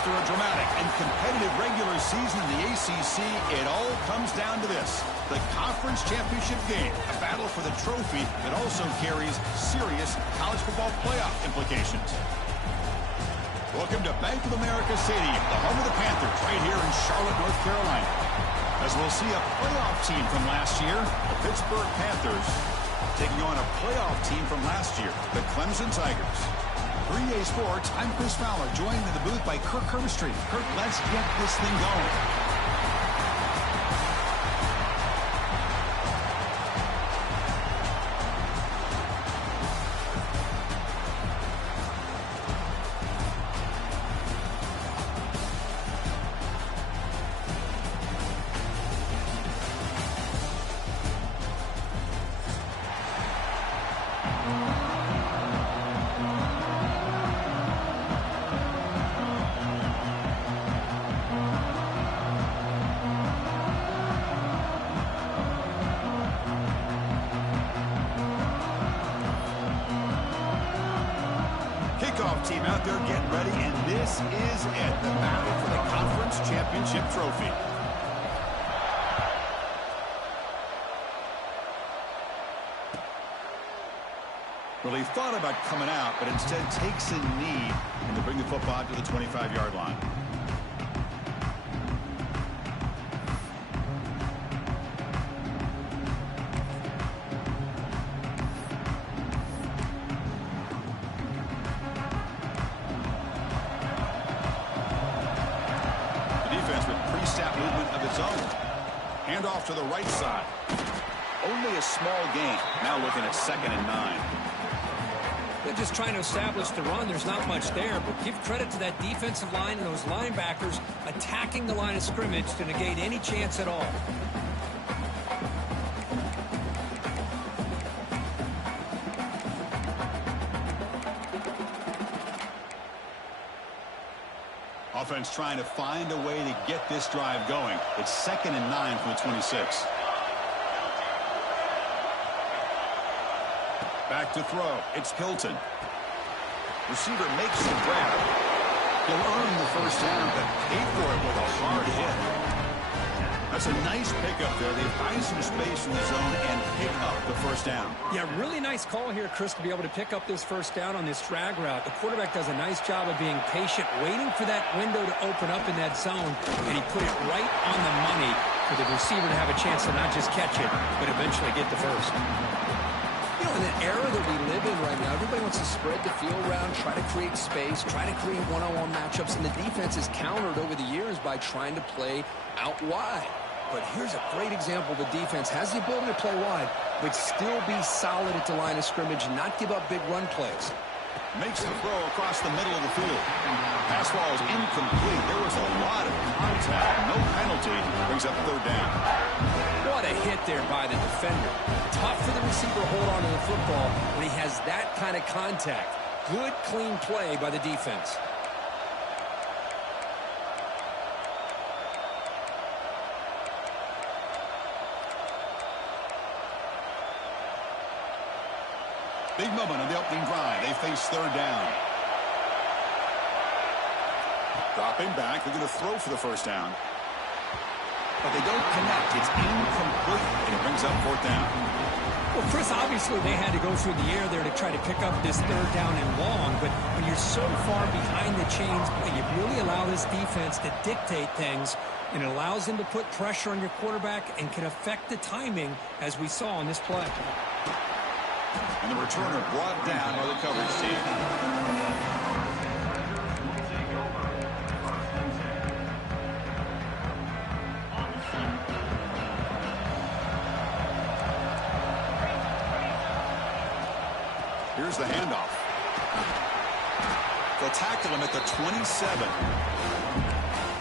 After a dramatic and competitive regular season in the ACC, it all comes down to this: the conference championship game, a battle for the trophy that also carries serious college football playoff implications. Welcome to Bank of America Stadium, the home of the Panthers, right here in Charlotte, North Carolina. As we'll see a playoff team from last year, the Pittsburgh Panthers, taking on a playoff team from last year, the Clemson Tigers. 3A Sports, I'm Chris Fowler, joined in the booth by Kirk Hermstreet. Kirk, let's get this thing going. Kickoff team out there getting ready, and this is it, the battle for the conference championship trophy. Well, he thought about coming out, but instead takes a knee and to bring the football to the 25-yard line. Handoff to the right side. Only a small gain. Now looking at 2nd and 9. They're just trying to establish the run. There's not much there, but give credit to that defensive line and those linebackers attacking the line of scrimmage to negate any chance at all. Offense trying to find a way to get this drive going. It's 2nd and 9 from the 26. Back to throw. It's Hilton. Receiver makes the grab. He'll earn the first down, but pay for it with a hard hit. That's a nice pickup there. They find some space in the zone and pick up the first down. Yeah, really nice call here, Chris, to be able to pick up this first down on this drag route. The quarterback does a nice job of being patient, waiting for that window to open up in that zone, and he put it right on the money for the receiver to have a chance to not just catch it, but eventually get the first. You know, in the era that we live in right now, everybody wants to spread the field around, try to create space, try to create one-on-one matchups, and the defense is countered over the years by trying to play out wide. But here's a great example. The defense has the ability to play wide, but still be solid at the line of scrimmage and not give up big run plays. Makes the throw across the middle of the field. Pass ball is incomplete. There was a lot of contact. No penalty. Brings up 3rd down. What a hit there by the defender. Tough for the receiver to hold on to the football when he has that kind of contact. Good, clean play by the defense. Big moment on the opening drive. They face 3rd down. Dropping back. They're going to throw for the first down. But they don't connect. It's incomplete. And it brings up 4th down. Well, Chris, obviously they had to go through the air there to try to pick up this 3rd down and long. But when you're so far behind the chains, you really allow this defense to dictate things. And it allows them to put pressure on your quarterback and can affect the timing, as we saw on this play. And the returner brought down by the coverage team. Here's the handoff. They'll tackle him at the 27.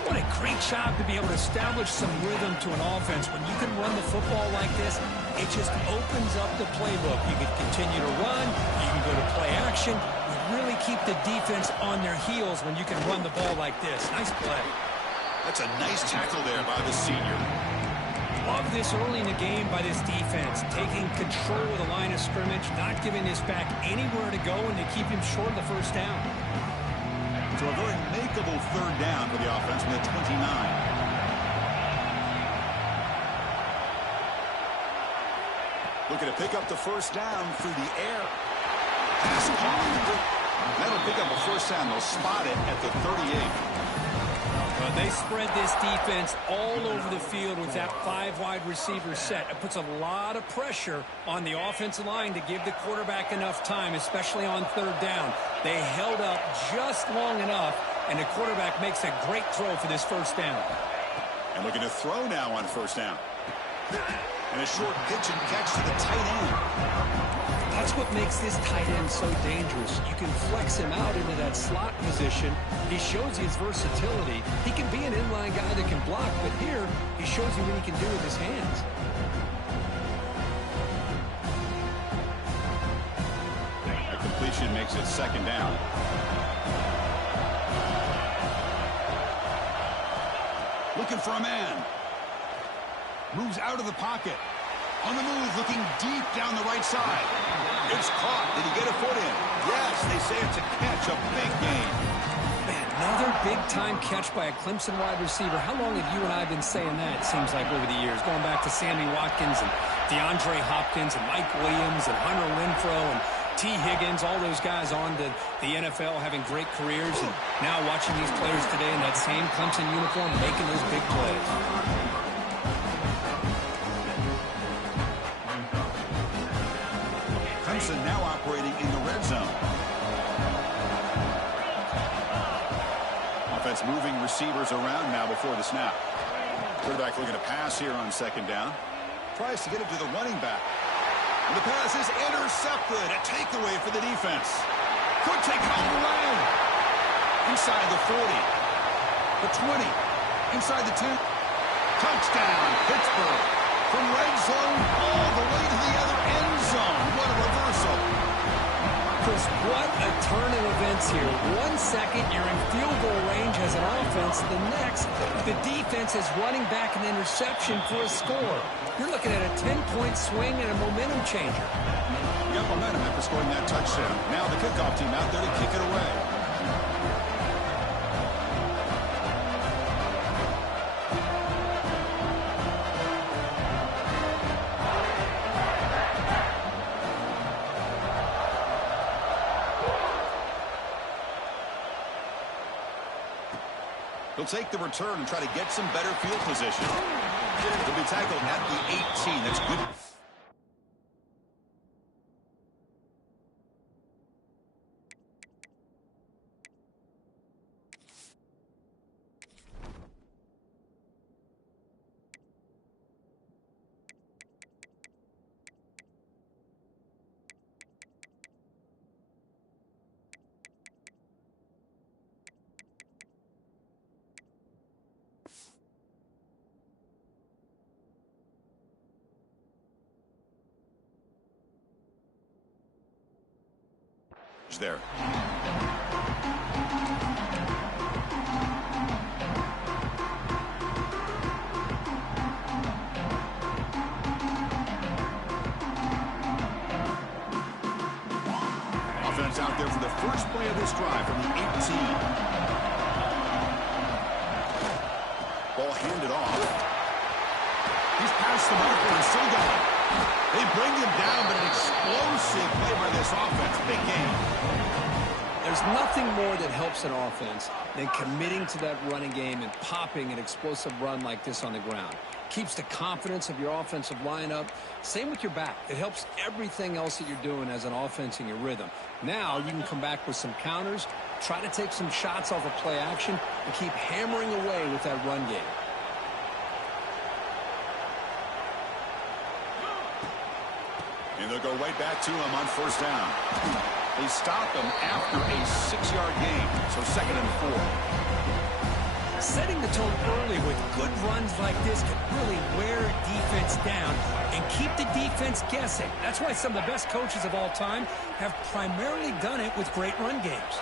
What a great job to be able to establish some rhythm to an offense. When you can run the football like this, it just opens up the playbook. You can continue to run. You can go to play action. You really keep the defense on their heels when you can run the ball like this. Nice play. That's a nice tackle there by the senior. Love this early in the game by this defense. Taking control of the line of scrimmage, not giving this back anywhere to go, and to keep him short of the first down. So a very makeable third down for the offense from the 29. Looking to pick up the first down through the air. Pass caught. That'll pick up a first down. They'll spot it at the 38. Well, they spread this defense all over the field with that 5 wide receiver set. It puts a lot of pressure on the offensive line to give the quarterback enough time, especially on third down. They held up just long enough, and the quarterback makes a great throw for this first down. And looking to throw now on first down. And a short pitch and catch to the tight end. That's what makes this tight end so dangerous. You can flex him out into that slot position. He shows you his versatility. He can be an inline guy that can block, but here he shows you what he can do with his hands. A completion makes it second down. Looking for a man. Moves out of the pocket. On the move, looking deep down the right side. It's caught. Did he get a foot in? Yes, they say it's a catch, a big gain. Man, another big-time catch by a Clemson wide receiver. How long have you and I been saying that, it seems like, over the years? Going back to Sammy Watkins and DeAndre Hopkins and Mike Williams and Hunter Renfrow and T. Higgins, all those guys on to the NFL having great careers. And now watching these players today in that same Clemson uniform making those big plays. Clemson now operating in the red zone. Offense moving receivers around now before the snap. Quarterback looking to pass here on second down. Tries to get it to the running back. And the pass is intercepted. A takeaway for the defense. Could take it all the way. Inside the 40. The 20. Inside the 10. Touchdown, Pittsburgh. From red zone all the way to the other end zone. What a reversal. Chris, what a turn of events here. 1 second, you're in field goal range as an offense. The next, the defense is running back an interception for a score. You're looking at a 10-point swing and a momentum changer. You got momentum after scoring that touchdown. Now the kickoff team out there to kick it away. He'll take the return and try to get some better field position. He'll be tackled at the 18. That's good. There. Offense out there for the first play of this drive from the 18. Ball handed off. He's past the marker and still going. They bring him down, but an explosive play by this offense. Big game. There's nothing more that helps an offense than committing to that running game and popping an explosive run like this on the ground. Keeps the confidence of your offensive lineup. Same with your back. It helps everything else that you're doing as an offense in your rhythm. Now you can come back with some counters, try to take some shots off of play action, and keep hammering away with that run game. And they'll go right back to him on first down. They stopped him after a 6-yard gain, so 2nd and 4. Setting the tone early with good runs like this can really wear a defense down and keep the defense guessing. That's why some of the best coaches of all time have primarily done it with great run games.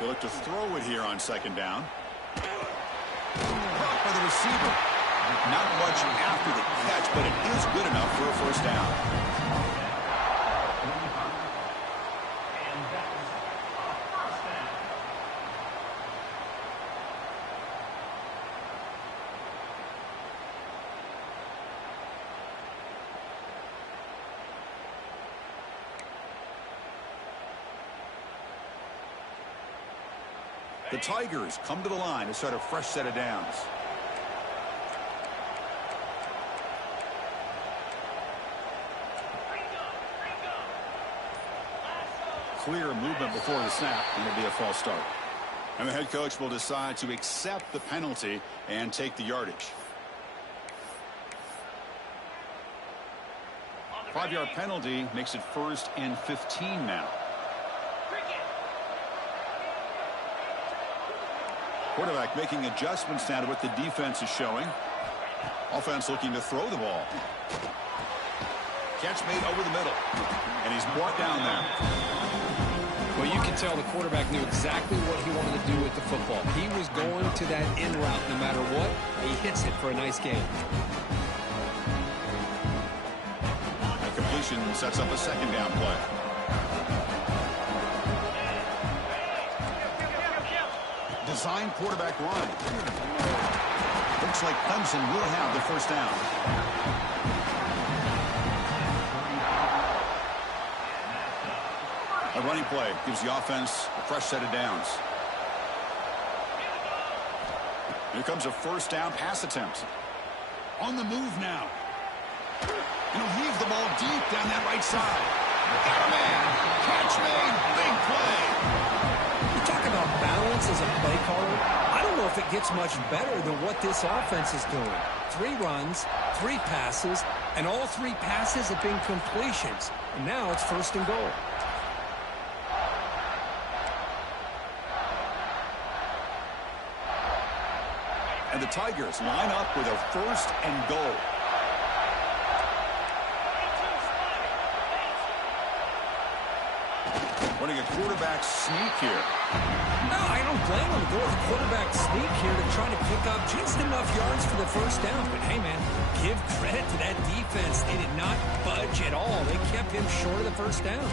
They look to throw it here on second down. Caught by the receiver. Not much after the catch, but it is good enough for a first down. The Tigers come to the line to start a fresh set of downs. Clear movement before the snap, and it'll be a false start. And the head coach will decide to accept the penalty and take the yardage. 5-yard penalty makes it 1st and 15 now. Quarterback making adjustments now to what the defense is showing. Offense looking to throw the ball. Catch made over the middle. And he's brought down there. Well, you can tell the quarterback knew exactly what he wanted to do with the football. He was going to that in route no matter what. He hits it for a nice gain. That completion sets up a second down play. Design quarterback run. Looks like Clemson will have the first down. A running play gives the offense a fresh set of downs. Here comes a first down pass attempt. On the move now. And he'll heave the ball deep down that right side. Got a man. Catch made. Big play. You talk about balance as a play caller. I don't know if it gets much better than what this offense is doing. 3 runs, 3 passes, and all 3 passes have been completions. And now it's 1st and goal. And the Tigers line up with a 1st and goal. Running a quarterback sneak here. No, I don't blame him. Go with a quarterback sneak here to try to pick up just enough yards for the first down. But, hey, man, give credit to that defense. They did not budge at all. They kept him short of the first down.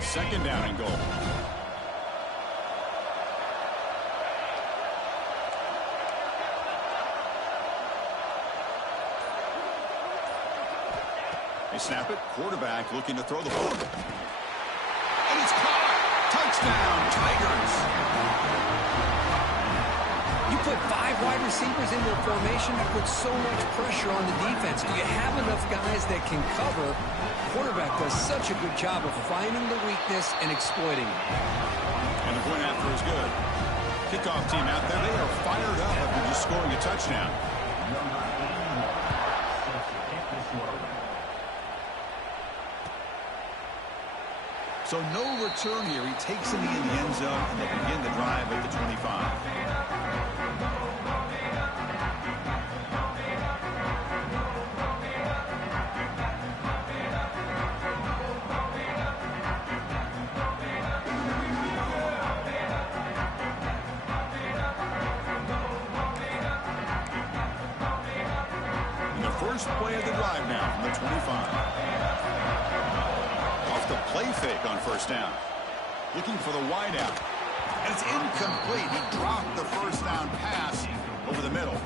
Second down and goal. They snap it. Quarterback looking to throw the ball. And it's caught. Touchdown, Tigers. You put 5 wide receivers into a formation that puts so much pressure on the defense. Do you have enough guys that can cover? Quarterback does such a good job of finding the weakness and exploiting it. And the point after is good. Kickoff team out there, they are fired up after just scoring a touchdown. So no return here. He takes it in the end zone, and they begin the drive at the 25. First play of the drive now from the 25. Off the play fake on first down. Looking for the wideout. And it's incomplete. He dropped the first down pass over the middle.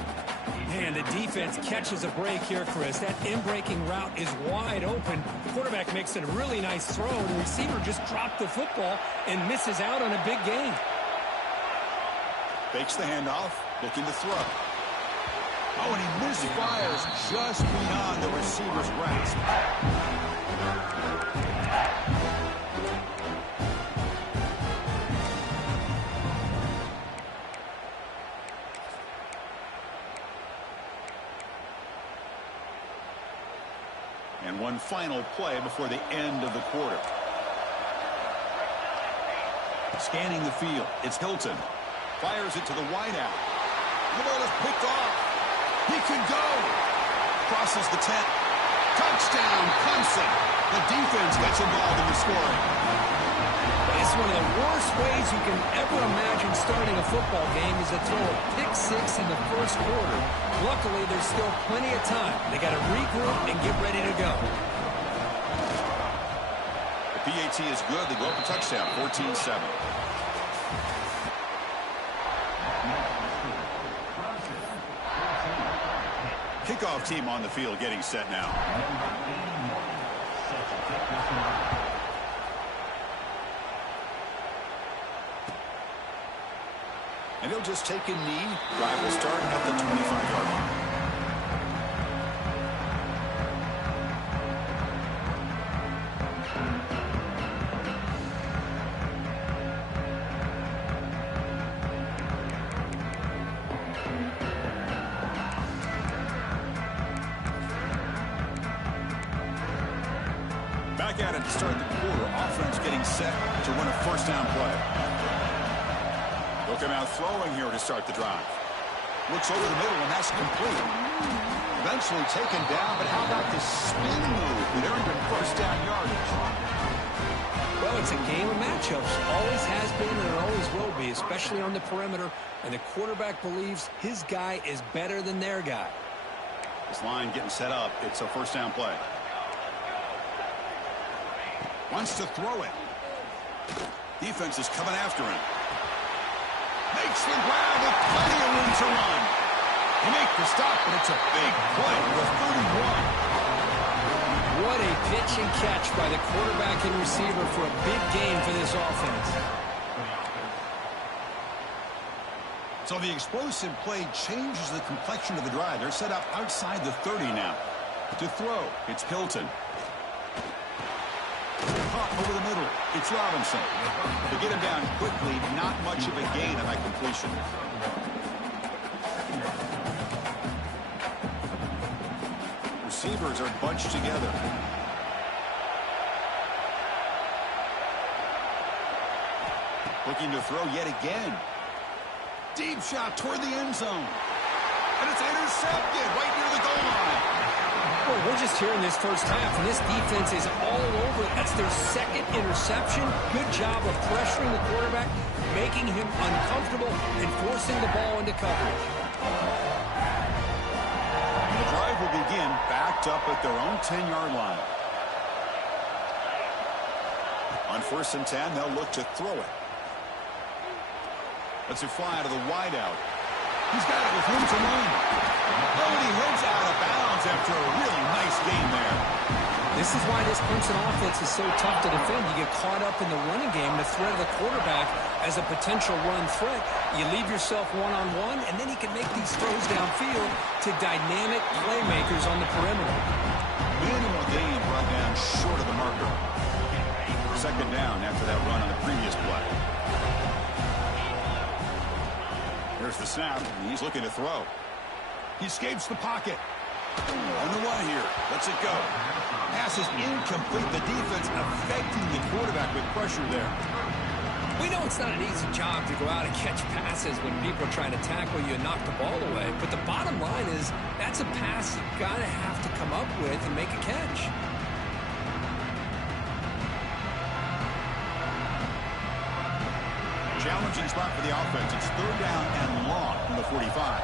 Man, the defense catches a break here, Chris. That in-breaking route is wide open. Quarterback makes it a really nice throw. The receiver just dropped the football and misses out on a big gain. Fakes the handoff. Looking to throw. Oh, and he misfires just beyond the receiver's grasp. And one final play before the end of the quarter. Scanning the field, it's Hilton. Fires it to the wideout. The ball is picked off. He could go. Crosses the 10. Touchdown, Clemson. The defense gets involved in the scoring. It's one of the worst ways you can ever imagine starting a football game is to throw a pick six in the first quarter. Luckily, there's still plenty of time. They got to regroup and get ready to go. The PAT is good. They go up a touchdown, 14-7. Kickoff team on the field getting set now. And he'll just take a knee. Drive will start at the 25-yard line. Back at it to start the quarter. Offense getting set to run a first down play. They'll come out throwing here to start the drive. Looks over the middle, and that's complete. Eventually taken down, but how about the spin move? It earned him first down yardage. Well, it's a game of matchups. Always has been, and it always will be, especially on the perimeter. And the quarterback believes his guy is better than their guy. This line getting set up. It's a first down play. Wants to throw it. Defense is coming after him. Makes the grab with plenty of room to run. He makes the stop, but it's a big play for the 31. What a pitch and catch by the quarterback and receiver for a big game for this offense. So the explosive play changes the complexion of the drive. They're set up outside the 30 now. To throw, it's Hilton. Caught over the middle. It's Robinson. They get him down quickly. Not much of a gain on that completion. Receivers are bunched together. Looking to throw yet again. Deep shot toward the end zone. And it's intercepted right near the goal line. Well, we're just here in this first half, and this defense is all over. That's their second interception. Good job of pressuring the quarterback, making him uncomfortable, and forcing the ball into coverage. And the drive will begin backed up at their own 10-yard line. On 1st and 10, they'll look to throw it. Lets it fly out of the wideout. He's got it with room to run. Oh, and he heads out of bounds after a really nice game there. This is why this Clemson offense is so tough to defend. You get caught up in the running game, the threat of the quarterback as a potential run threat. You leave yourself one-on-one, and then he can make these throws downfield to dynamic playmakers on the perimeter. Minimal gain brought down short of the marker. Second down after that run on the previous play. Here's the snap, and he's looking to throw. He escapes the pocket. On the run here. Lets it go. Pass is incomplete. The defense affecting the quarterback with pressure there. We know it's not an easy job to go out and catch passes when people are trying to tackle you and knock the ball away. But the bottom line is that's a pass you've got to have to come up with and make a catch. Challenging spot for the offense. It's 3rd down and long from the 45.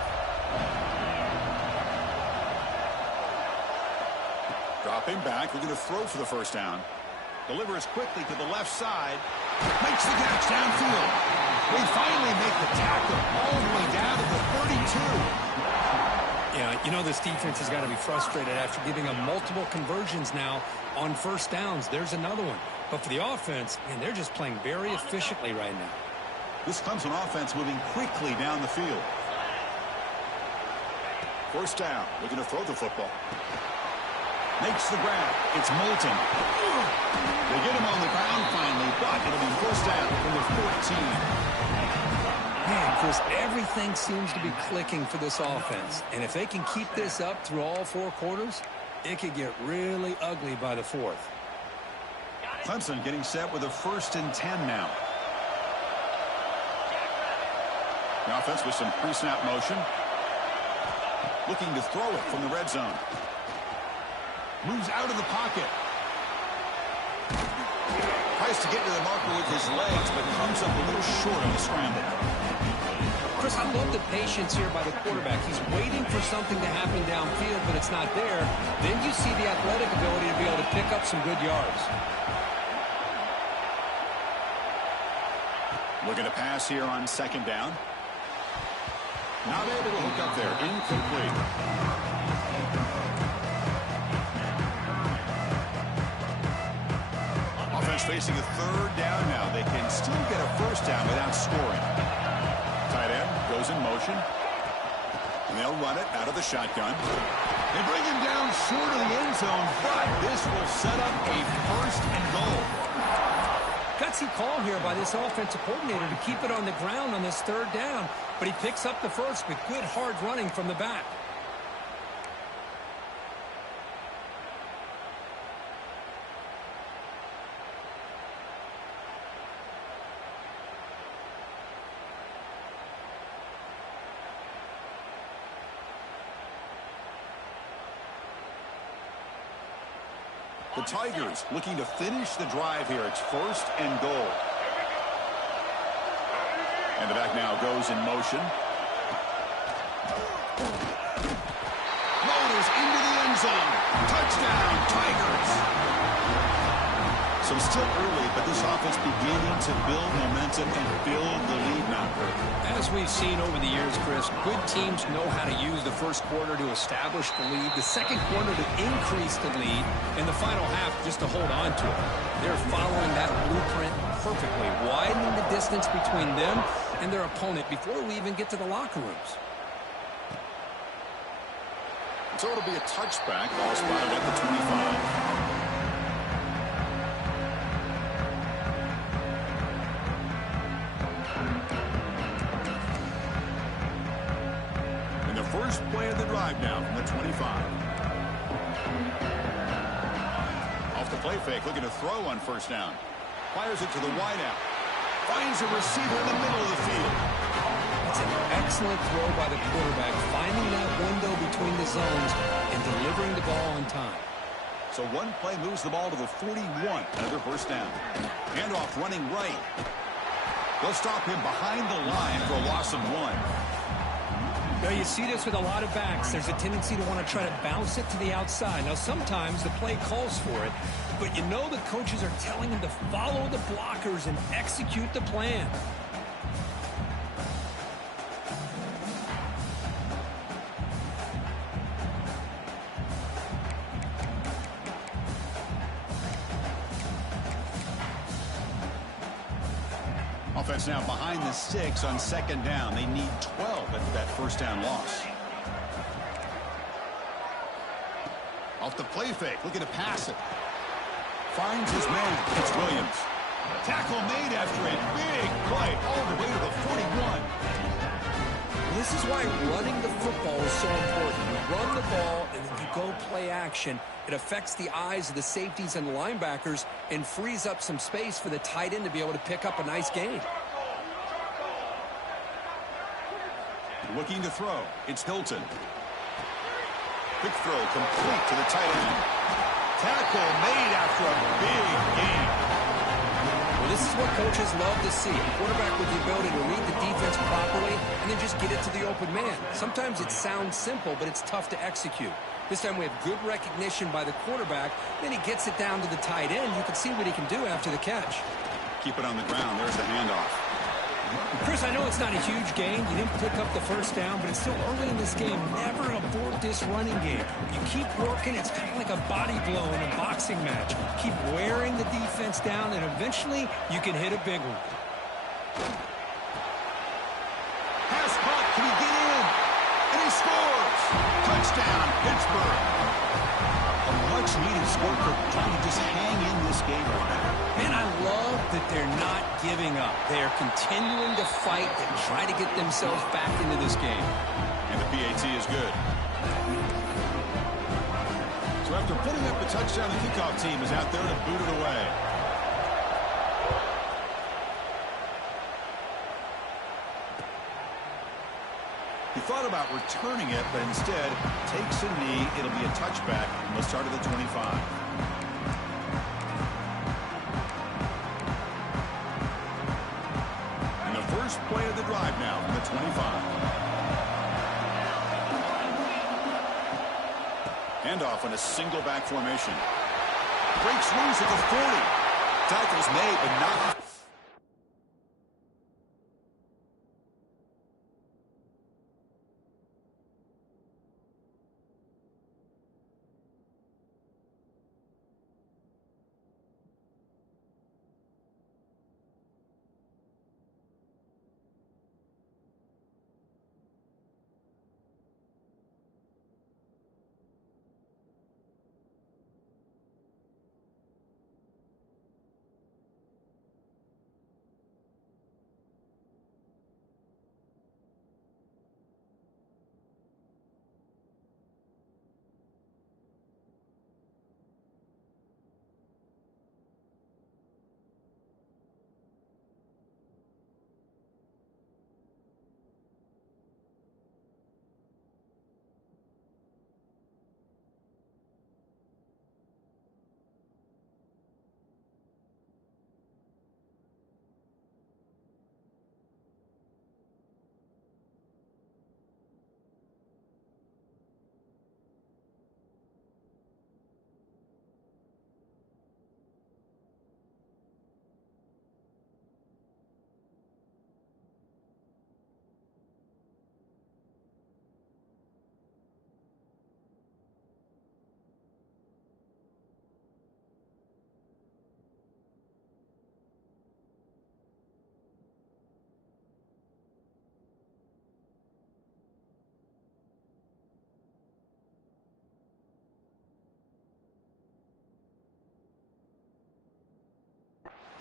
Dropping back, looking to throw for the first down. Delivers quickly to the left side. Makes the catch downfield. They finally make the tackle all the way down to the 32. Yeah, you know this defense has got to be frustrated after giving them multiple conversions now on first downs. There's another one. But for the offense, man, they're just playing very efficiently right now. This Clemson offense moving quickly down the field. First down, looking to throw the football. Makes the grab. It's Moulton. They get him on the ground finally, but it'll be first down from the 14. Man, Chris, everything seems to be clicking for this offense. And if they can keep this up through all 4 quarters, It could get really ugly by the fourth. Clemson getting set with a 1st and 10 now. The offense with some pre-snap motion. Looking to throw it from the red zone. Moves out of the pocket. Tries to get to the marker with his legs, but comes up a little short on the scramble. Chris, I love the patience here by the quarterback. He's waiting for something to happen downfield, but it's not there. Then you see the athletic ability to be able to pick up some good yards. Looking to pass here on 2nd down. Not able to hook up there. Incomplete. Offense facing a 3rd down now. They can still get a 1st down without scoring. Tight end goes in motion. And they'll run it out of the shotgun. They bring him down short of the end zone, but this will set up a 1st and goal. Gutsy call here by this offensive coordinator to keep it on the ground on this 3rd down, but he picks up the 1st with good hard running from the back. The Tigers looking to finish the drive here. It's 1st and goal. And the back now goes in motion. Floaters into the end zone. Touchdown, Tigers. So still early, but this offense beginning to build momentum and build the lead now. As we've seen over the years, Chris, good teams know how to use the 1st quarter to establish the lead, the 2nd quarter to increase the lead, and the final half just to hold on to it. They're following that blueprint perfectly, widening the distance between them and their opponent before we even get to the locker rooms. So it'll be a touchback, ball spotted at the 25. First play of the drive now from the 25. Off the play fake, looking to throw on 1st down. Fires it to the wideout. Finds a receiver in the middle of the field. That's an excellent throw by the quarterback, finding that window between the zones and delivering the ball on time. So one play moves the ball to the 41. Another 1st down. Handoff running right. They'll stop him behind the line for a loss of 1. Now, you see this with a lot of backs. There's a tendency to want to try to bounce it to the outside. Now, sometimes the play calls for it, but you know the coaches are telling them to follow the blockers and execute the plan. Offense now behind the 6 on 2nd down. They need 12 after that 1st down loss. Off the play fake, looking to pass it. Finds his man. It's Williams. Tackle made after a big play all the way to the 41. This is why running the football is so important. You run the ball and then you go play action. It affects the eyes of the safeties and the linebackers and frees up some space for the tight end to be able to pick up a nice gain. Looking to throw. It's Hilton. Quick throw complete to the tight end. Tackle made after a big gain. Well, this is what coaches love to see. A quarterback with the ability to read the defense properly and then just get it to the open man. Sometimes it sounds simple, but it's tough to execute. This time we have good recognition by the quarterback. Then he gets it down to the tight end. You can see what he can do after the catch. Keep it on the ground. There's the handoff. Chris, I know it's not a huge gain. You didn't pick up the 1st down, but it's still early in this game. Never abort this running game. You keep working. It's kind of like a body blow in a boxing match. Keep wearing the defense down, and eventually you can hit a big one. Pass caught. Can he get in? And he scores. Touchdown, Pittsburgh. A much-needed score for trying to just hang in this game right now. Man, I love that they're not giving up. They are continuing to fight and try to get themselves back into this game. And the PAT is good. So after putting up a touchdown, the kickoff team is out there to boot it away. He thought about returning it, but instead takes a knee. It'll be a touchback. We'll start at the 25. And the first play of the drive now from the 25. Handoff on a single back formation. Breaks loose at the 40. Tackle's made, but not.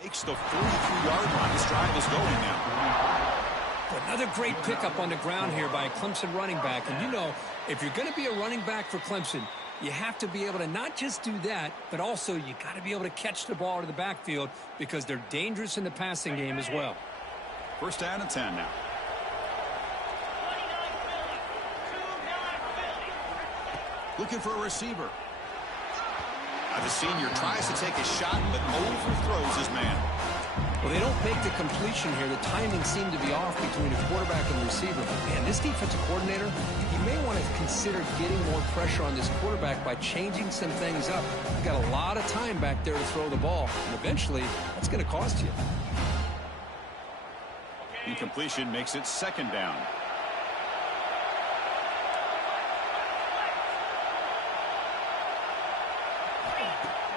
Makes the 43-yard line. This drive is going now. Another great pickup on the ground here by a Clemson running back. And you know, if you're going to be a running back for Clemson, you have to be able to not just do that, but also you got to be able to catch the ball to the backfield because they're dangerous in the passing game as well. First down and 10 now. Looking for a receiver. The senior tries to take a shot, but overthrows his man. Well, they don't make the completion here. The timing seemed to be off between the quarterback and the receiver. But, man, this defensive coordinator, he may want to consider getting more pressure on this quarterback by changing some things up. He's got a lot of time back there to throw the ball, and eventually that's going to cost you. Incompletion makes it second down.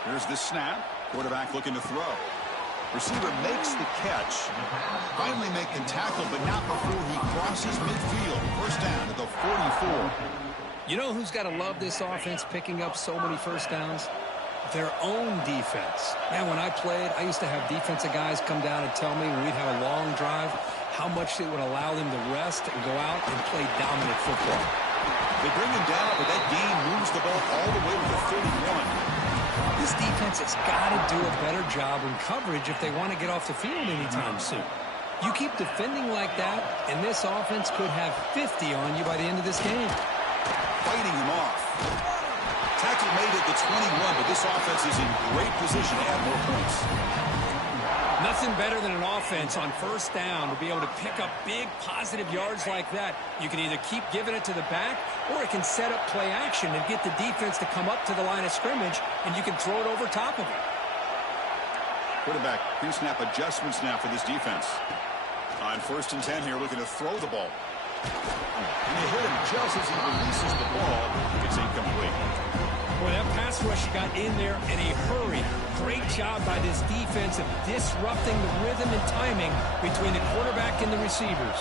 Here's the snap. Quarterback looking to throw. Receiver makes the catch. Finally make the tackle, but not before he crosses midfield. First down at the 44. You know who's got to love this offense picking up so many first downs? Their own defense. Man, when I played, I used to have defensive guys come down and tell me when we'd have a long drive how much it would allow them to rest and go out and play dominant football. They bring him down, but that gain moves the ball all the way to the 31. This defense has got to do a better job in coverage if they want to get off the field anytime soon. You keep defending like that, and this offense could have 50 on you by the end of this game. Fighting him off. Tackle made at the 21, but this offense is in great position to add more points. Nothing better than an offense on first down to be able to pick up big positive yards like that. You can either keep giving it to the back, or it can set up play action and get the defense to come up to the line of scrimmage, and you can throw it over top of it. Quarterback pre-snap adjustments now for this defense. On first and 10 here, looking to throw the ball. And they hit him just as he releases the ball. It's incomplete. Boy, that pass rush got in there in a hurry. Great job by this defense of disrupting the rhythm and timing between the quarterback and the receivers.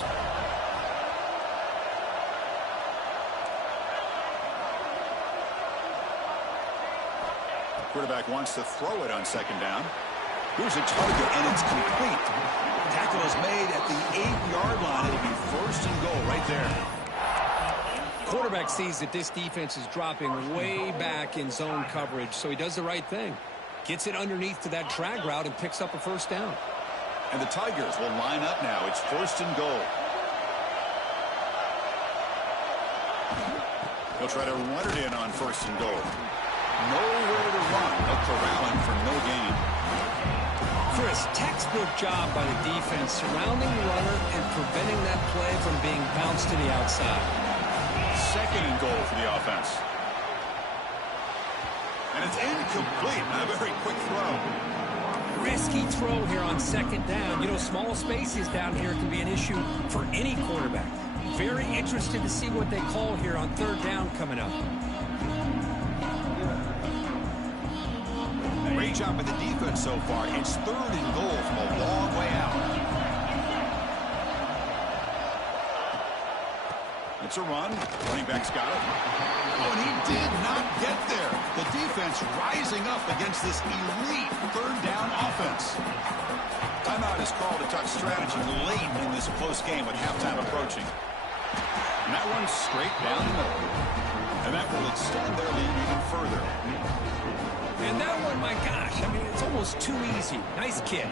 Quarterback wants to throw it on second down. Here's a target, and it's complete. Tackle is made at the 8-yard line. It'll be first and goal right there. Quarterback sees that this defense is dropping way back in zone coverage, so he does the right thing. Gets it underneath to that drag route and picks up a first down. And the Tigers will line up now. It's 1st and goal. He'll try to run it in on 1st and goal. Nowhere to run. They'll corral him for no gain. Chris, textbook job by the defense surrounding the runner and preventing that play from being bounced to the outside. 2nd and goal for the offense. And it's incomplete. Not a very quick throw. Risky throw here on 2nd down. You know, small spaces down here can be an issue for any quarterback. Very interested to see what they call here on 3rd down coming up. Great job by the defense so far. It's 3rd and goal from a long way out. It's a run. Running back's got it. Oh, and he did not get there. The defense rising up against this elite 3rd down offense. Timeout is called to touch strategy late in this close game with halftime approaching. And that one's straight down the middle. And that will extend their lead even further. And that one, my gosh, I mean, it's almost too easy. Nice kick.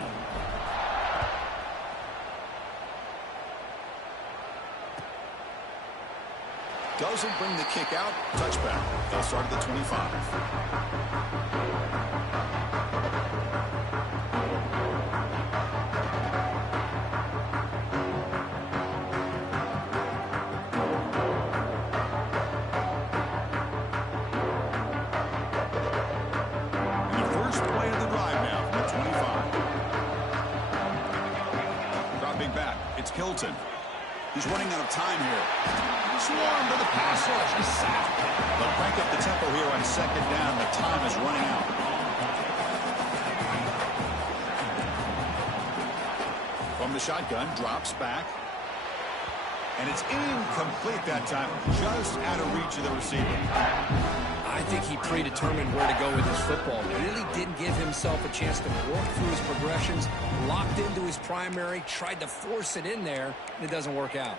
Doesn't bring the kick out. Touchback. They'll start at the 25. And the first play of the drive now from the 25. Dropping back. It's Hilton. He's running out of time here. Swarm to the pass rush. He's sacked. They'll crank up the tempo here on 2nd down. The time is running out. From the shotgun, drops back. And it's incomplete that time. Just out of reach of the receiver. I think he predetermined where to go with his football. Really didn't give himself a chance to work through his progressions. Locked into his primary, tried to force it in there, and it doesn't work out.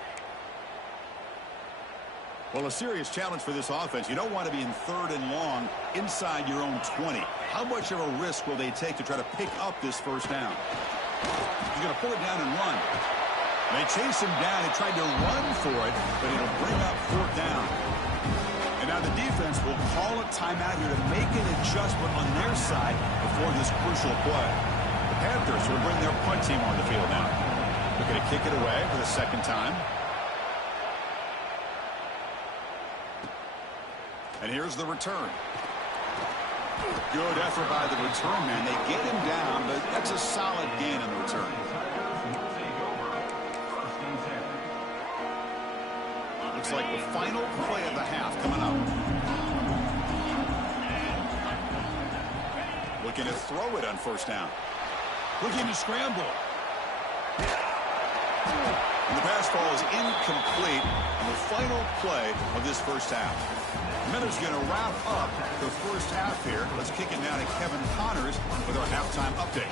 Well, a serious challenge for this offense. You don't want to be in 3rd and long inside your own 20. How much of a risk will they take to try to pick up this first down? He's going to pull it down and run. They chase him down. He tried to run for it, but it'll bring up 4th down. And now the defense will call a timeout here to make an adjustment on their side before this crucial play. The Panthers will bring their punt team on the field now. They're going to kick it away for the 2nd time. And here's the return. Good effort by the return man. They get him down, but that's a solid gain on the return. Looks like the final play of the half coming up. Looking to throw it on 1st down. Looking to scramble. And the pass ball is incomplete on the final play of this first half. Miller's going to wrap up the first half here. Let's kick it now to Kevin Connors with our halftime update.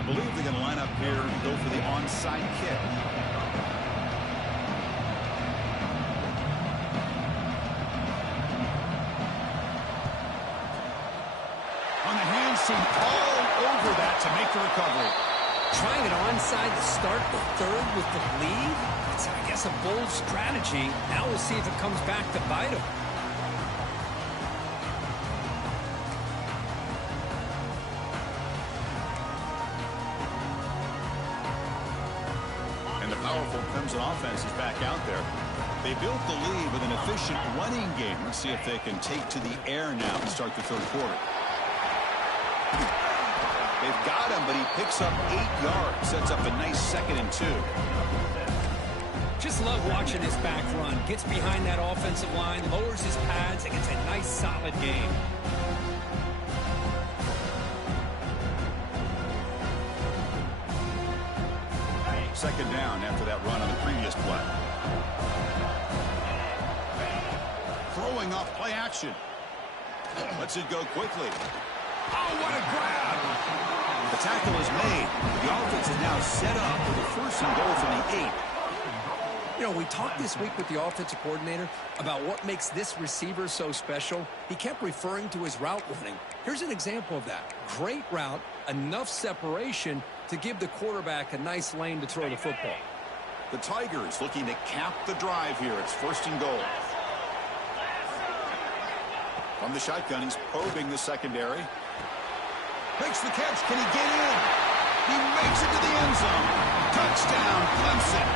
I believe they're going to line up here and go for the onside kick. All over that to make the recovery. Trying it onside to start the 3rd with the lead. It's, I guess, a bold strategy. Now we'll see if it comes back to bite him. And the powerful Clemson offense is back out there. They built the lead with an efficient running game. Let's see if they can take to the air now and start the 3rd quarter. They've got him, but he picks up 8 yards. Sets up a nice 2nd and 2. Just love watching his back run. Gets behind that offensive line, lowers his pads, and gets a nice, solid game. Second down after that run on the previous play. Throwing off play action. Lets it go quickly. Oh, what a grab! The tackle is made. The offense is now set up for the first and goal from the 8. You know, we talked this week with the offensive coordinator about what makes this receiver so special. He kept referring to his route running. Here's an example of that. Great route, enough separation to give the quarterback a nice lane to throw the football. The Tigers looking to cap the drive here. It's first and goal. From the shotgun, he's probing the secondary. Makes the catch. Can he get in? He makes it to the end zone. Touchdown, Clemson.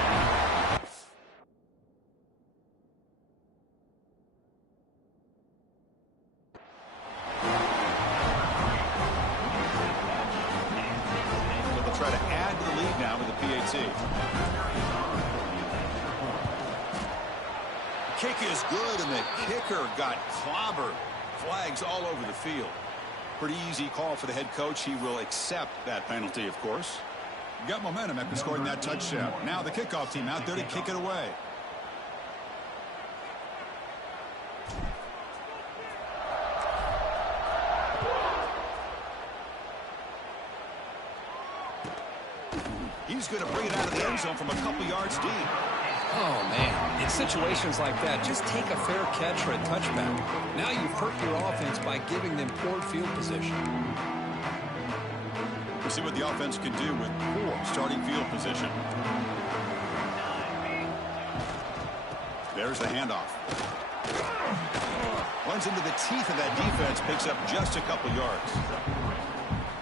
They'll try to add to the lead now with the PAT. Kick is good, and the kicker got clobbered. Flags all over the field. Pretty easy call for the head coach. He will accept that penalty, of course. Got momentum after scoring that touchdown. Now the kickoff team out there to kick it away. He's going to bring it out of the end zone from a couple yards deep. Oh, man. In situations like that, just take a fair catch or a touchback. Now you've hurt your offense by giving them poor field position. We'll see what the offense can do with poor starting field position. There's the handoff. Runs into the teeth of that defense, picks up just a couple yards.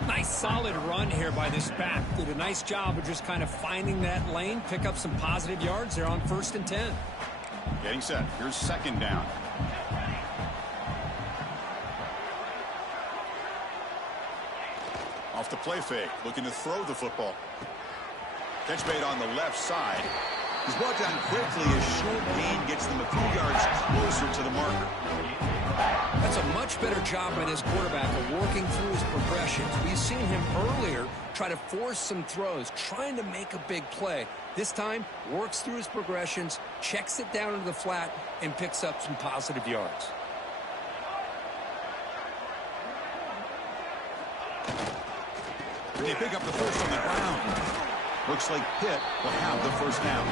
Nice solid run here by this back. Did a nice job of just kind of finding that lane, pick up some positive yards there on 1st and 10. Getting set. Here's second down. Off the play fake, looking to throw the football. Catch made on the left side. He's brought down quickly as short gain gets them a few yards closer to the marker. That's a much better job by this quarterback of working through his progressions. We've seen him earlier try to force some throws, trying to make a big play. This time, works through his progressions, checks it down into the flat, and picks up some positive yards. They pick up the first on the ground. Looks like Pitt will have the first down.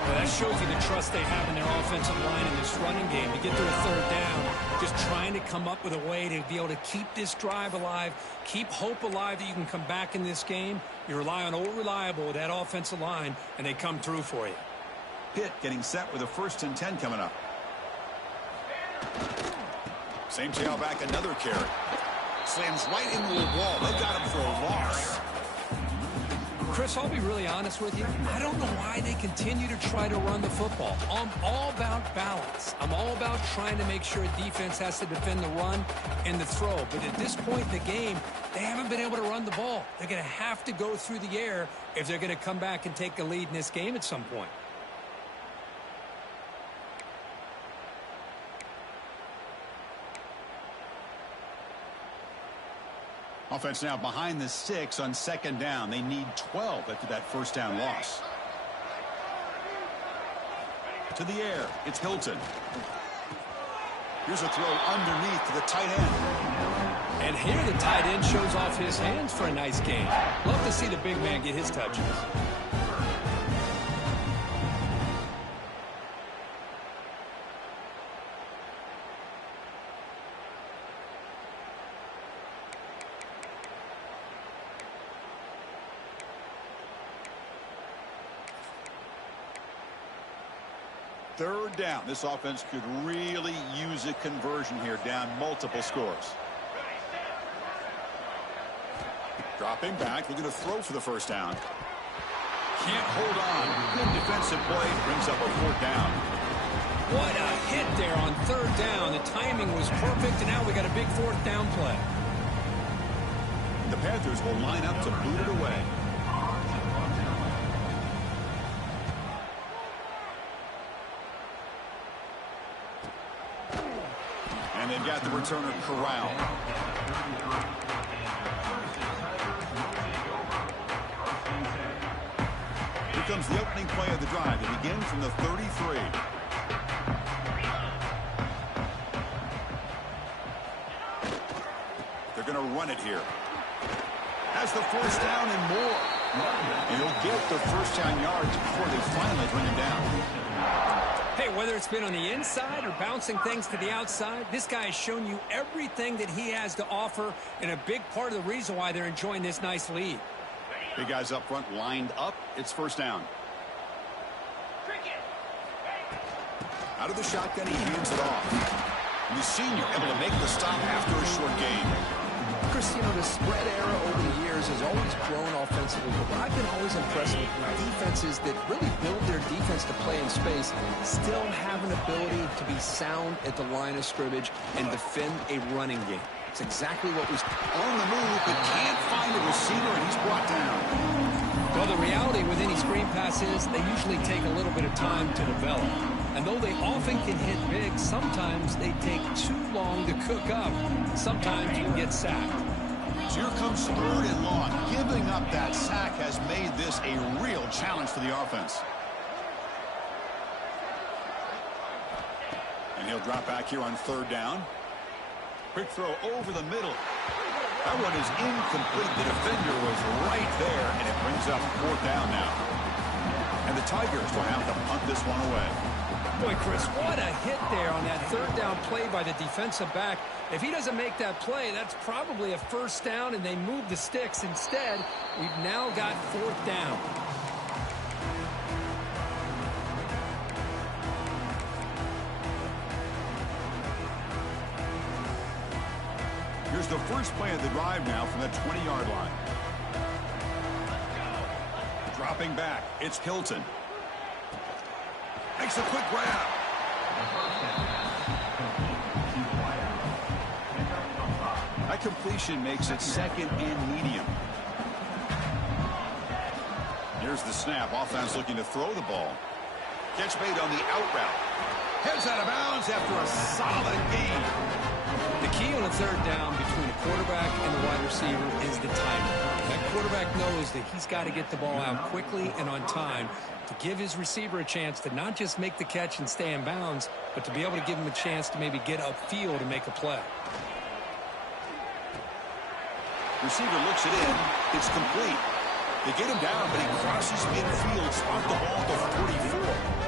Well, that shows you the trust they have in their offensive line in this running game to get to a third down. Just trying to come up with a way to be able to keep this drive alive, keep hope alive that you can come back in this game. You rely on Old Reliable with that offensive line, and they come through for you. Pitt getting set with a 1st and 10 coming up. Same tailback, another carry. Slams right into the wall. They got him for a loss. Chris, I'll be really honest with you. I don't know why they continue to try to run the football. I'm all about balance. I'm all about trying to make sure a defense has to defend the run and the throw. But at this point in the game, they haven't been able to run the ball. They're going to have to go through the air if they're going to come back and take a lead in this game at some point. Offense now behind the 6 on second down. They need 12 after that first down loss. To the air. It's Hilton. Here's a throw underneath to the tight end. And here the tight end shows off his hands for a nice game. Love to see the big man get his touches. Third down. This offense could really use a conversion here, down multiple scores. Dropping back, looking to throw for the first down. Can't hold on. Good defensive play, brings up a 4th down. What a hit there on 3rd down. The timing was perfect, and now we got a big 4th down play. The Panthers will line up to boot it away. And they've got the returner corralled. Here comes the opening play of the drive. They begin from the 33. They're going to run it here. Has the first down and more. And he'll get the first down yards before they finally bring him down. Hey, whether it's been on the inside or bouncing things to the outside, this guy has shown you everything that he has to offer, and a big part of the reason why they're enjoying this nice lead. Big guys up front lined up. It's first down. Out of the shotgun, he hands it off. And the senior able to make the stop after a short gain. Chris, you know, the spread era over the years has always grown offensively, but what I've been always impressed with defenses that really build their defense to play in space still have an ability to be sound at the line of scrimmage and defend a running game. It's exactly what was on the move, but can't find a receiver, and he's brought down. Well, the reality with any screen pass is they usually take a little bit of time to develop. And though they often can hit big, sometimes they take too long to cook up. Sometimes you can get sacked. So here comes 3rd and long. Giving up that sack has made this a real challenge for the offense. And he'll drop back here on 3rd down. Quick throw over the middle. That one is incomplete. The defender was right there, and it brings up 4th down now. And the Tigers will have to punt this one away. Boy, Chris, what a hit there on that 3rd down play by the defensive back. If he doesn't make that play, that's probably a first down, and they move the sticks. Instead, we've now got 4th down. Here's the first play of the drive now from the 20-yard line. Dropping back, it's Hilton. Makes a quick grab. That completion makes it 2nd and medium. Here's the snap. Offense looking to throw the ball. Catch made on the out route. Heads out of bounds after a solid gain. The key on a 3rd down between a quarterback and a wide receiver is the timing. That quarterback knows that he's got to get the ball out quickly and on time to give his receiver a chance to not just make the catch and stay in bounds, but to be able to give him a chance to maybe get upfield and make a play. Receiver looks it in. It's complete. They get him down, but he crosses midfield, spot the ball at the 44.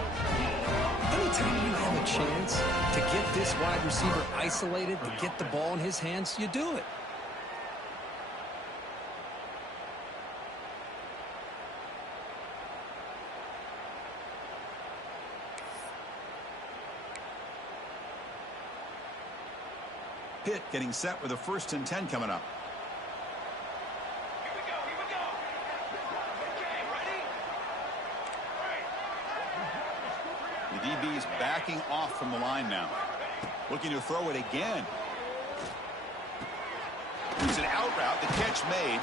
Anytime you have a chance to get this wide receiver isolated, to get the ball in his hands, you do it. Pitt getting set with a 1st and 10 coming up. The DB's backing off from the line now. Looking to throw it again. It's an out route. The catch made.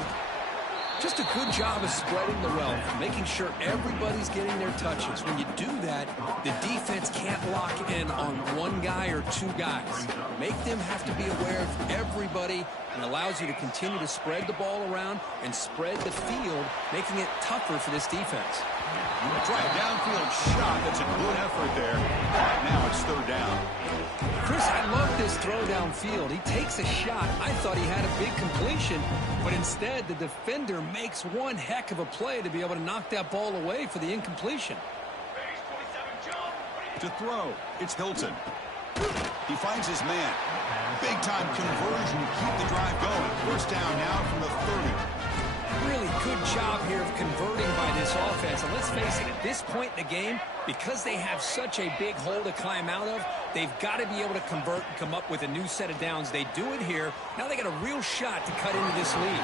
just a good job of spreading the wealth, making sure everybody's getting their touches. When you do that, the defense can't lock in on one guy or two guys. Make them have to be aware of everybody, and allows you to continue to spread the ball around and spread the field, making it tougher for this defense. Try a downfield shot. That's a good effort there. Right now it's third down. Chris, I love this throw downfield. He takes a shot. I thought he had a big completion, but instead the defender makes one heck of a play to be able to knock that ball away for the incompletion. To throw, it's Hilton. He finds his man. Big-time conversion to keep the drive going. First down now from the 30. Really good job here of converting by this offense. And let's face it, at this point in the game, because they have such a big hole to climb out of, they've got to be able to convert and come up with a new set of downs. They do it here. Now they got a real shot to cut into this lead.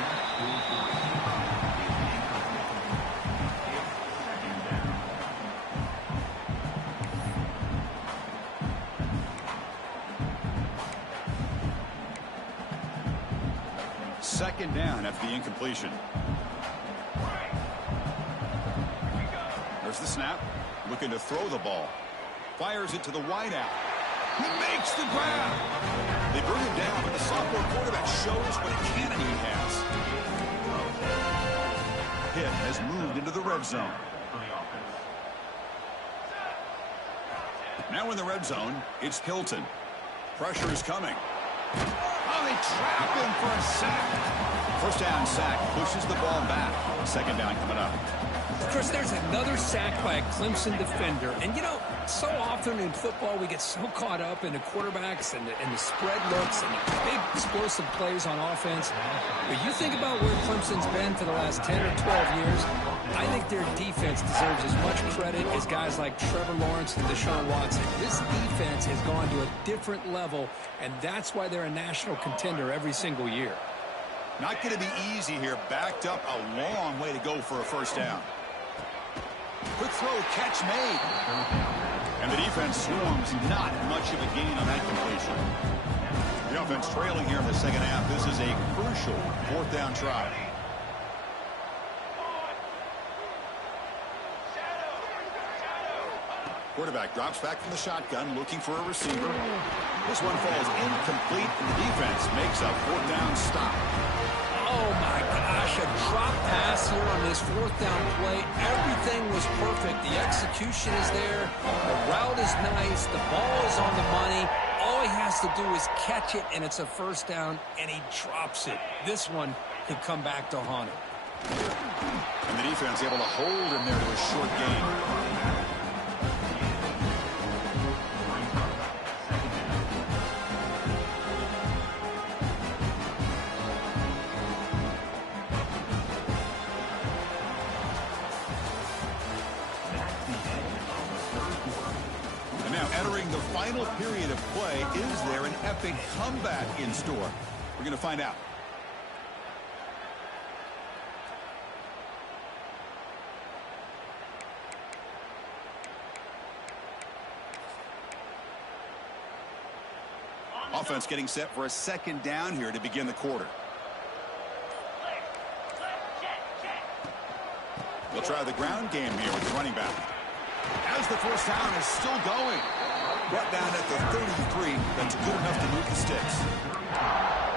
Second down after the incompletion. There's the snap. Looking to throw the ball. Fires it to the wideout. He makes the grab. They bring him down, but the sophomore quarterback shows what a cannon he has. Pitt has moved into the red zone. Now in the red zone, it's Hilton. Pressure is coming. Oh, they trap him for a sack. First down sack pushes the ball back. Second down coming up. Chris, there's another sack by a Clemson defender. And, you know, so often in football we get so caught up in the quarterbacks and the spread looks and the big explosive plays on offense. But you think about where Clemson's been for the last 10 or 12 years, I think their defense deserves as much credit as guys like Trevor Lawrence and Deshaun Watson. This defense has gone to a different level, and that's why they're a national contender every single year. Not going to be easy here. Backed up a long way to go for a first down. Quick throw, catch made. And the defense swarms, not much of a gain on that completion. The offense trailing here in the second half. This is a crucial fourth down try. Quarterback drops back from the shotgun, looking for a receiver. This one falls incomplete, and the defense makes a fourth down stop. Oh, my gosh, a drop pass here on this fourth down play. Everything was perfect. The execution is there. The route is nice. The ball is on the money. All he has to do is catch it, and it's a first down, and he drops it. This one could come back to haunt him. And the defense able to hold him there to a short gain. Entering the final period of play, is there an epic comeback in store? We're going to find out. Offense getting set for a second down here to begin the quarter. They'll try the ground game here with the running back. As the first down is still going. Brought down at the 33. That's good enough to move the sticks.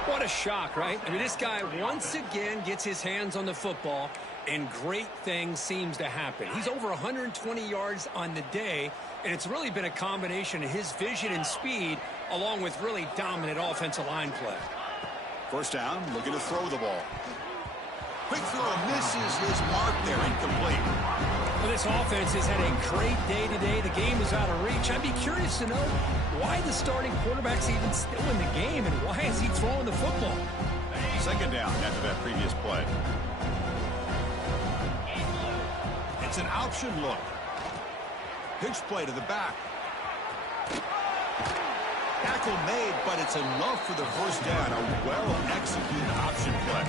What a shock, right? I mean, this guy once again gets his hands on the football, and great things seems to happen. He's over 120 yards on the day, and it's really been a combination of his vision and speed, along with really dominant offensive line play. First down, looking to throw the ball. Quick throw, misses his mark there, incomplete. Well, this offense has had a great day today. The game is out of reach. I'd be curious to know why the starting quarterback's even still in the game, and why is he throwing the football? Second down after that previous play. It's an option look. Pitch play to the back. Tackle made, but it's enough for the first down. A well-executed option play.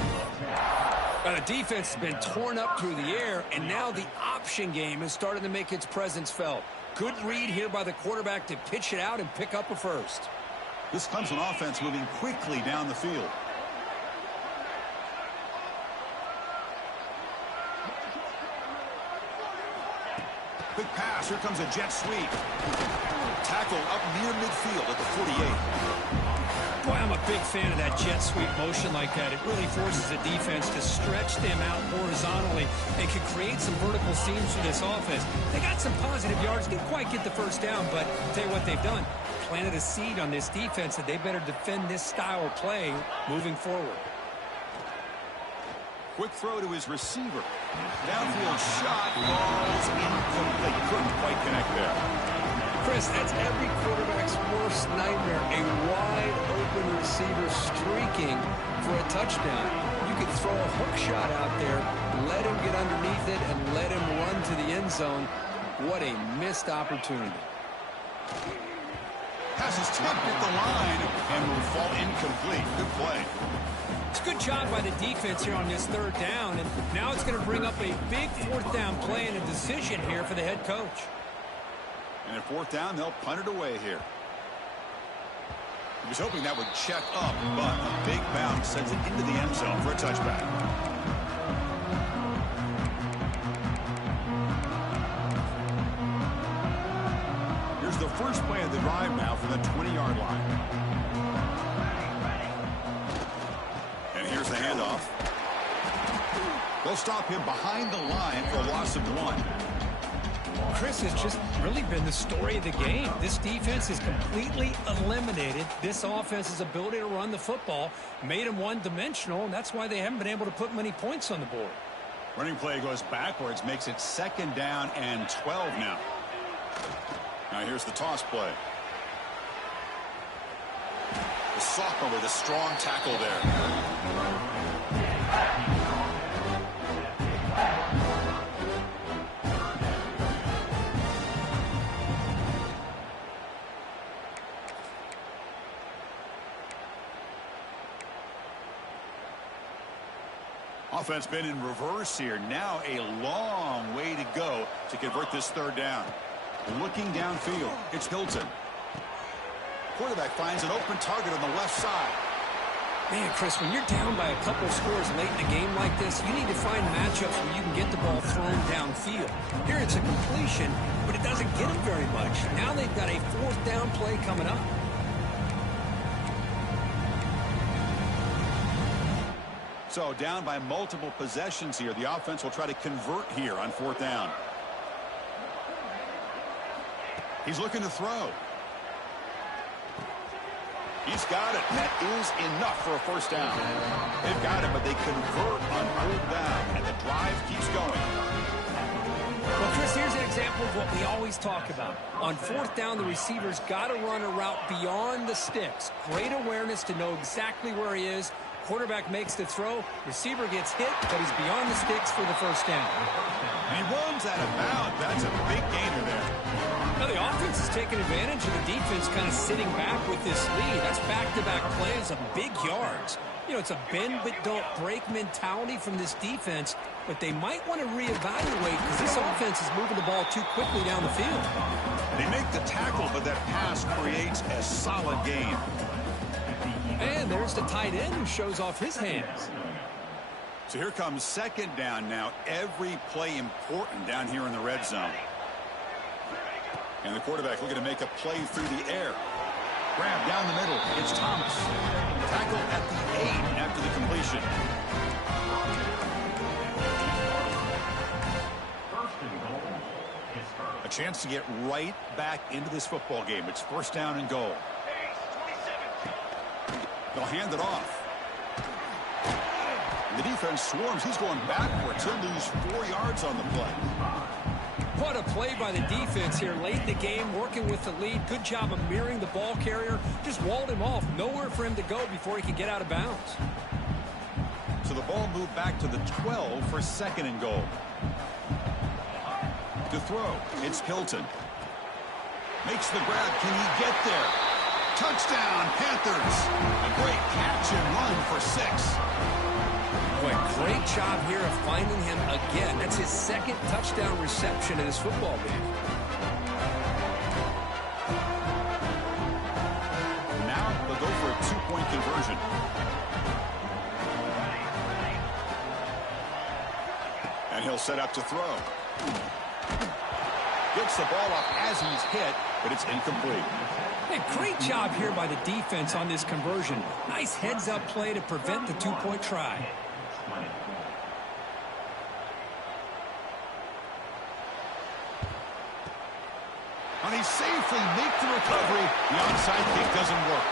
The defense has been torn up through the air, and now the option game is starting to make its presence felt. Good read here by the quarterback to pitch it out and pick up a first. This Clemson offense moving quickly down the field. Quick pass. Here comes a jet sweep. Tackle up near midfield at the 48. Boy, I'm a big fan of that jet sweep motion like that. It really forces the defense to stretch them out horizontally and can create some vertical seams for this offense. They got some positive yards. Didn't quite get the first down, but I'll tell you what they've done. Planted a seed on this defense that they better defend this style of play moving forward. Quick throw to his receiver. Downfield shot. Falls incomplete. Couldn't quite connect there. Chris, that's every quarterback's worst nightmare. A wide-open receiver streaking for a touchdown. You could throw a hook shot out there, let him get underneath it, and let him run to the end zone. What a missed opportunity. Pass is tipped at the line and will fall incomplete. Good play. It's a good job by the defense here on this third down, and now it's going to bring up a big fourth down play and a decision here for the head coach. And at fourth down, they'll punt it away here. He was hoping that would check up, but a big bounce sends it into the end zone for a touchback. Here's the first play of the drive now from the 20-yard line. And here's the handoff. They'll stop him behind the line for a loss of 1. Chris, has just really been the story of the game. This defense has completely eliminated this offense's ability to run the football, made them one-dimensional, and that's why they haven't been able to put many points on the board. Running play goes backwards, makes it 2nd down and 12 now. Now here's the toss play. The sophomore with a strong tackle there. Offense been in reverse here. Now a long way to go to convert this 3rd down. Looking downfield, it's Hilton. Quarterback finds an open target on the left side. Man, Chris, when you're down by a couple scores late in a game like this, you need to find matchups where you can get the ball thrown downfield. Here it's a completion, but it doesn't get it very much. Now they've got a 4th down play coming up. So down by multiple possessions here. The offense will try to convert here on 4th down. He's looking to throw. He's got it. That is enough for a 1st down. They've got it, but they convert on 3rd down, and the drive keeps going. Well, Chris, here's an example of what we always talk about. On 4th down, the receiver's got to run a route beyond the sticks. Great awareness to know exactly where he is. Quarterback makes the throw. Receiver gets hit, but he's beyond the sticks for the 1st down. And he runs out of bounds. That's a big gainer there. Now, the offense is taking advantage of the defense kind of sitting back with this lead. That's back-to-back plays of big yards. You know, it's a bend-but-don't-break mentality from this defense, but they might want to reevaluate because this offense is moving the ball too quickly down the field. They make the tackle, but that pass creates a solid gain. And there's the tight end who shows off his hands. So here comes 2nd down now. Every play important down here in the red zone. And the quarterback looking to make a play through the air. Grab down the middle. It's Thomas. Tackle at the 8 after the completion. A chance to get right back into this football game. It's 1st down and goal. They'll hand it off. The defense swarms. He's going backwards. He'll lose 4 yards on the play. What a play by the defense here late in the game, working with the lead. Good job of mirroring the ball carrier. Just walled him off. Nowhere for him to go before he could get out of bounds. So the ball moved back to the 12 for 2nd and goal. To throw, it's Hilton. Makes the grab. Can he get there? Touchdown, Panthers. A great catch and run for 6. Boy, great job here of finding him again. That's his 2nd touchdown reception in this football game. Now they'll go for a 2-point conversion. And he'll set up to throw. Gets the ball up as he's hit, but it's incomplete. Hey, great job here by the defense on this conversion. Nice heads-up play to prevent the 2-point try. And he safely makes the recovery. The onside kick doesn't work.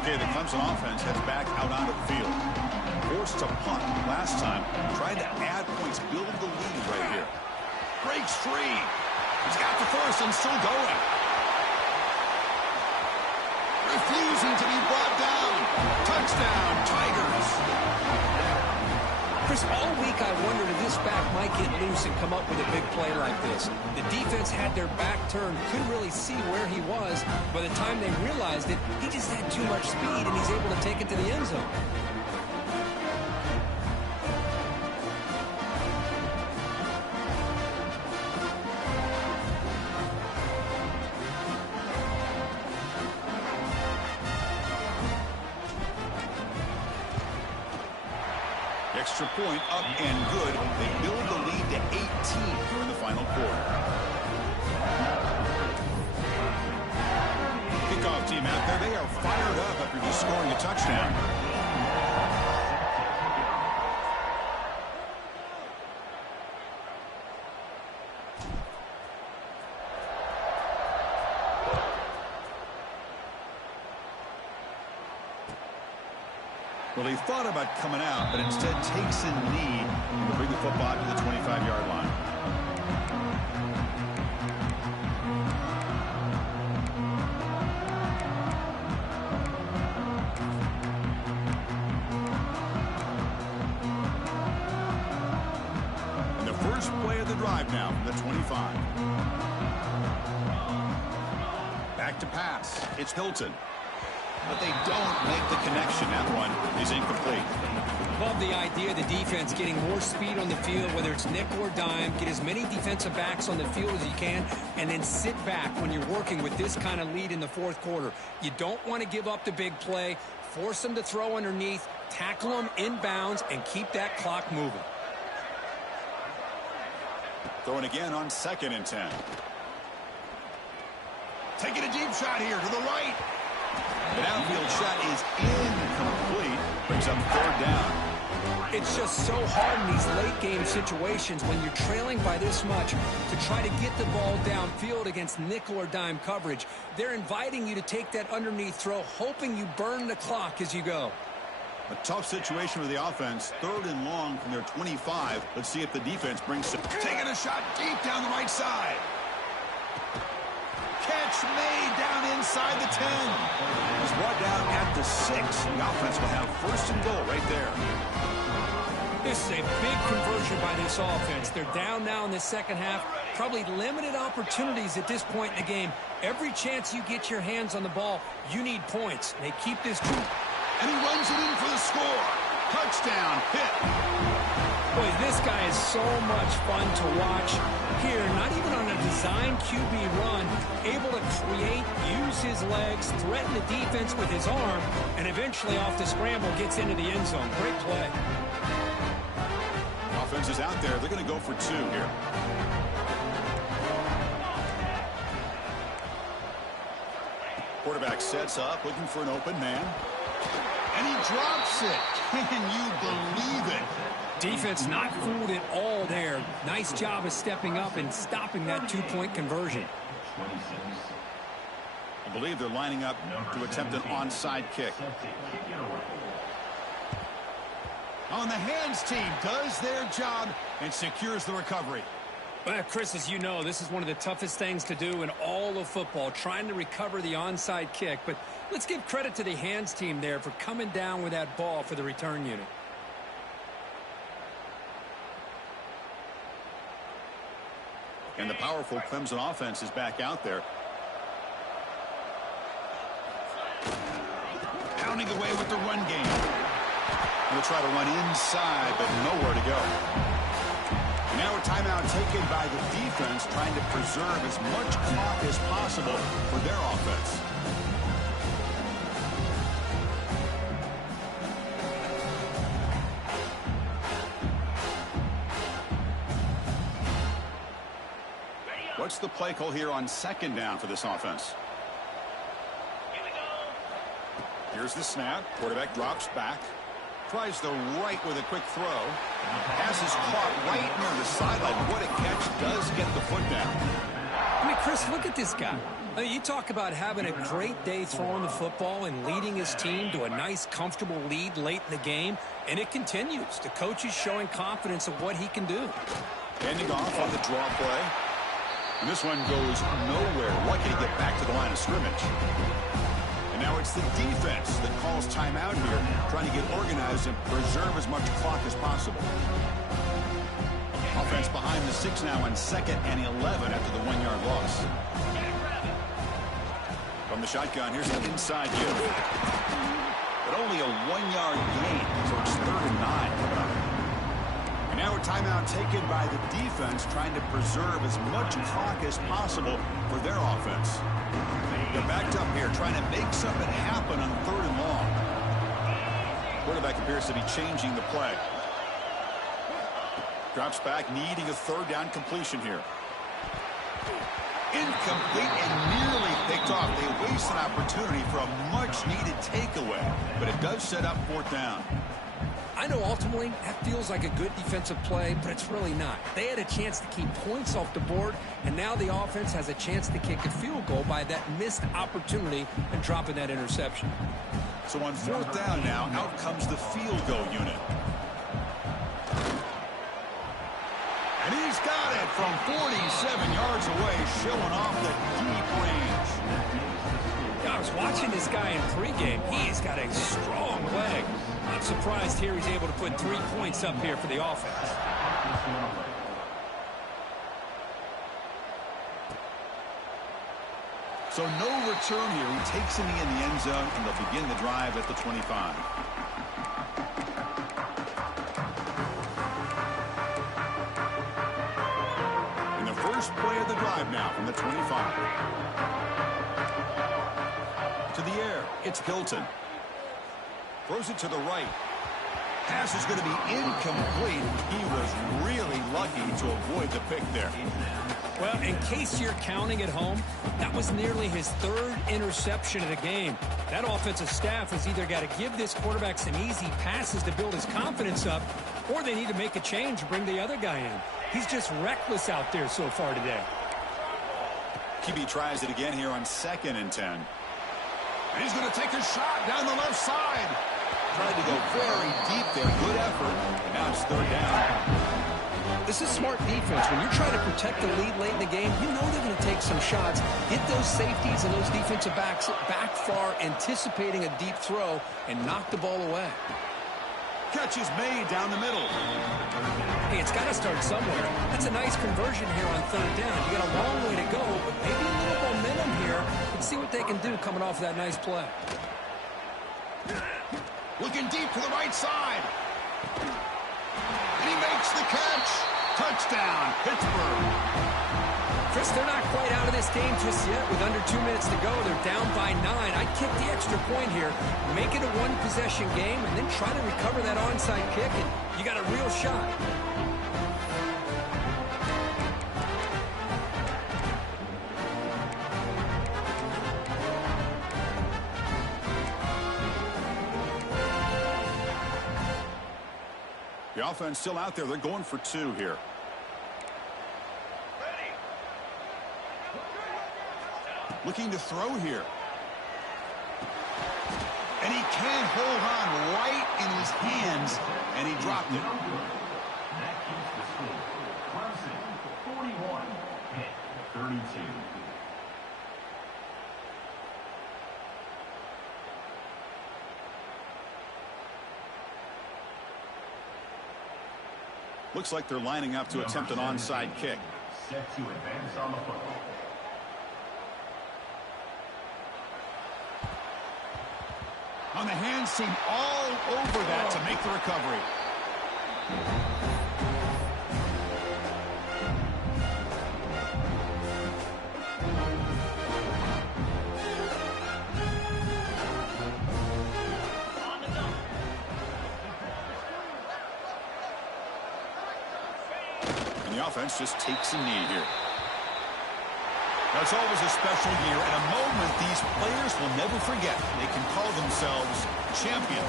Okay, the Clemson offense heads back out onto the field. Forced to punt last time. Tried to add points, build the lead right here. Breaks free. He's got the first and still going. Refusing to be brought down. Touchdown, Tigers. Chris, all week I wondered if this back might get loose and come up with a big play like this. The defense had their back turned, couldn't really see where he was. By the time they realized it, he just had too much speed, and he's able to take it to the end zone. Extra point up and good. They build the lead to 18 here in the final quarter. kickoff team out there. They are fired up after just scoring a touchdown. Well, he thought about coming out, but instead takes a knee to bring the football to the 25-yard line. And the first play of the drive now from the 25. Back to pass. It's Hilton. But they don't make the connection. That one is incomplete. Love the idea of the defense getting more speed on the field, whether it's nickel or dime. Get as many defensive backs on the field as you can, and then sit back when you're working with this kind of lead in the fourth quarter. You don't want to give up the big play. Force them to throw underneath, tackle them inbounds, and keep that clock moving. Throwing again on 2nd and 10. Taking a deep shot here to the right. The downfield shot is incomplete. Brings up 3rd down. It's just so hard in these late game situations when you're trailing by this much to try to get the ball downfield against nickel or dime coverage. They're inviting you to take that underneath throw, hoping you burn the clock as you go. A tough situation for the offense. 3rd and long from their 25. Let's see if the defense brings some. Taking a shot deep down the right side. Catch made down inside the 10. He's brought down at the 6. The offense will have 1st and goal right there. This is a big conversion by this offense. They're down now in the second half. Probably limited opportunities at this point in the game. Every chance you get your hands on the ball, you need points. They keep this true. And he runs it in for the score. Touchdown, Pitt. Boy, this guy is so much fun to watch. Here, not even on a design QB run, able to create, use his legs, threaten the defense with his arm, and eventually off the scramble gets into the end zone. Great play. Offense is out there. They're going to go for 2 here. Quarterback sets up, looking for an open man. And he drops it. Can you believe it? Defense not fooled at all there. Nice job of stepping up and stopping that 2-point conversion. I believe they're lining up to attempt an onside kick. On the hands team does their job and secures the recovery. Well, Chris, as you know, this is one of the toughest things to do in all of football, trying to recover the onside kick. But let's give credit to the hands team there for coming down with that ball for the return unit. And the powerful Clemson offense is back out there. Pounding away with the run game. They'll try to run inside, but nowhere to go. And now a timeout taken by the defense, trying to preserve as much clock as possible for their offense. What's the play call here on 2nd down for this offense? Here's the snap. Quarterback drops back. Tries the right with a quick throw. Pass is caught right near the sideline. What a catch. Does get the foot down. I mean, Chris, look at this guy. I mean, you talk about having a great day throwing the football and leading his team to a nice, comfortable lead late in the game, and it continues. The coach is showing confidence of what he can do. Ending off on the draw play. And this one goes nowhere. Lucky to get back to the line of scrimmage. And now it's the defense that calls timeout here, trying to get organized and preserve as much clock as possible. Offense behind the 6 now on 2nd and 11 after the 1-yard loss. From the shotgun, here's the inside give. But only a 1-yard gain, so it's 3rd and 9 coming up. And now a timeout taken by the defense, trying to preserve as much clock as possible for their offense. They're backed up here, trying to make something happen on 3rd and long. Quarterback appears to be changing the play. Drops back, needing a 3rd down completion here. Incomplete and nearly picked off. They waste an opportunity for a much-needed takeaway, but it does set up fourth down. I know ultimately that feels like a good defensive play, but it's really not. They had a chance to keep points off the board, and now the offense has a chance to kick a field goal by that missed opportunity and dropping that interception. So on fourth down now, out comes the field goal unit. And he's got it from 47 yards away, showing off the deep range. I was watching this guy in pregame. He's got a strong leg. I'm surprised here he's able to put 3 points up here for the offense. So no return here. He takes it in the end zone, and they'll begin the drive at the 25. And the first play of the drive now from the 25. To the air, it's Hilton. Throws it to the right. Pass is going to be incomplete. He was really lucky to avoid the pick there. Well, in case you're counting at home, that was nearly his 3rd interception of the game. That offensive staff has either got to give this quarterback some easy passes to build his confidence up, or they need to make a change and bring the other guy in. He's just reckless out there so far today. QB tries it again here on 2nd and 10. And he's going to take a shot down the left side. Tried to go very deep there. Good effort. And now it's 3rd down. This is smart defense. When you're trying to protect the lead late in the game, you know they're going to take some shots, hit those safeties and those defensive backs back far, anticipating a deep throw, and knock the ball away. Catch is made down the middle. Hey, it's got to start somewhere. That's a nice conversion here on 3rd down. You got a long way to go, but maybe a little momentum here. Let's see what they can do coming off that nice play. Looking deep to the right side. And he makes the catch. Touchdown, Pittsburgh. Chris, they're not quite out of this game just yet. With under 2 minutes to go, they're down by 9. I'd kick the extra point here, make it a one-possession game, and then try to recover that onside kick, and you got a real shot. The offense still out there. They're going for 2 here. Looking to throw here. And he can't hold on right in his hands, and he dropped it. That keeps the score. Clemson 41, Pitt 32. Looks like they're lining up to attempt an onside kick. Set to advance on the football. On the hands seam all over that to make the recovery. And the offense just takes a knee here. That's always a special year and a moment these players will never forget. They can call themselves champions.